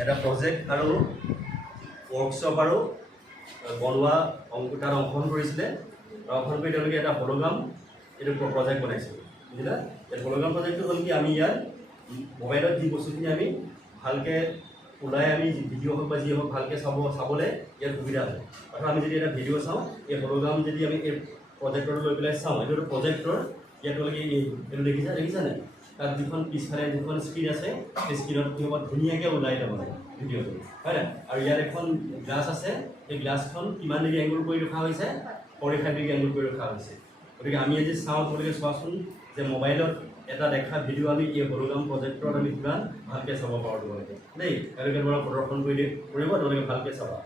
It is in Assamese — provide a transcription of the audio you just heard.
এটা প্ৰজেক্ট আৰু ৱৰ্কশ্বপ আৰু বনোৱা তাত অংশগ্ৰহণ কৰিছিলে। অংশগ্ৰহণ কৰি তেওঁলোকে এটা হলোগ্ৰাম এইটো প্ৰজেক্ট বনাইছিল। বুজিলা? এই হলোগ্ৰাম প্ৰজেক্টটো হ'ল কি, আমি ইয়াত মোবাইলত যি বস্তুখিনি আমি ভালকৈ ওলাই আমি ভিডিঅ' হওক বা যি হওক ভালকৈ চাবলৈ ইয়াত সুবিধা হয়। অৰ্থাৎ আমি যদি এটা ভিডিঅ' চাওঁ, এই হলোগ্ৰাম যদি আমি এই প্ৰজেক্টৰটো লৈ পেলাই চাওঁ, এইটো প্ৰজেক্টৰ ইয়াত তোমালোকে এইটো দেখিছানে? তাত যিখন পিছফালে যিখন স্ক্ৰীণ আছে, সেই স্ক্ৰীণত কি হ'ব ধুনীয়াকৈ ওলাই যাব লাগে ভিডিঅ'টো, হয় নাই? আৰু ইয়াত এখন গ্লাছ আছে, সেই গ্লাছখন কিমান ডিগ্ৰী এংগুল কৰি ৰখা হৈছে? 45 ডিগ্ৰী এংগুল কৰি ৰখা হৈছে। গতিকে আমি আজি চাওঁ, তোমালোকে চোৱাচোন যে মোবাইলত এটা দেখা ভিডিঅ' আমি এই হলোগ্ৰাম প্ৰজেক্টৰত আমি কিমান ভালকৈ চাব পাৰোঁ তোমালোকে দেই। তেওঁলোকে তোমালোকে প্ৰদৰ্শন কৰিব, তোমালোকে ভালকৈ চাবা।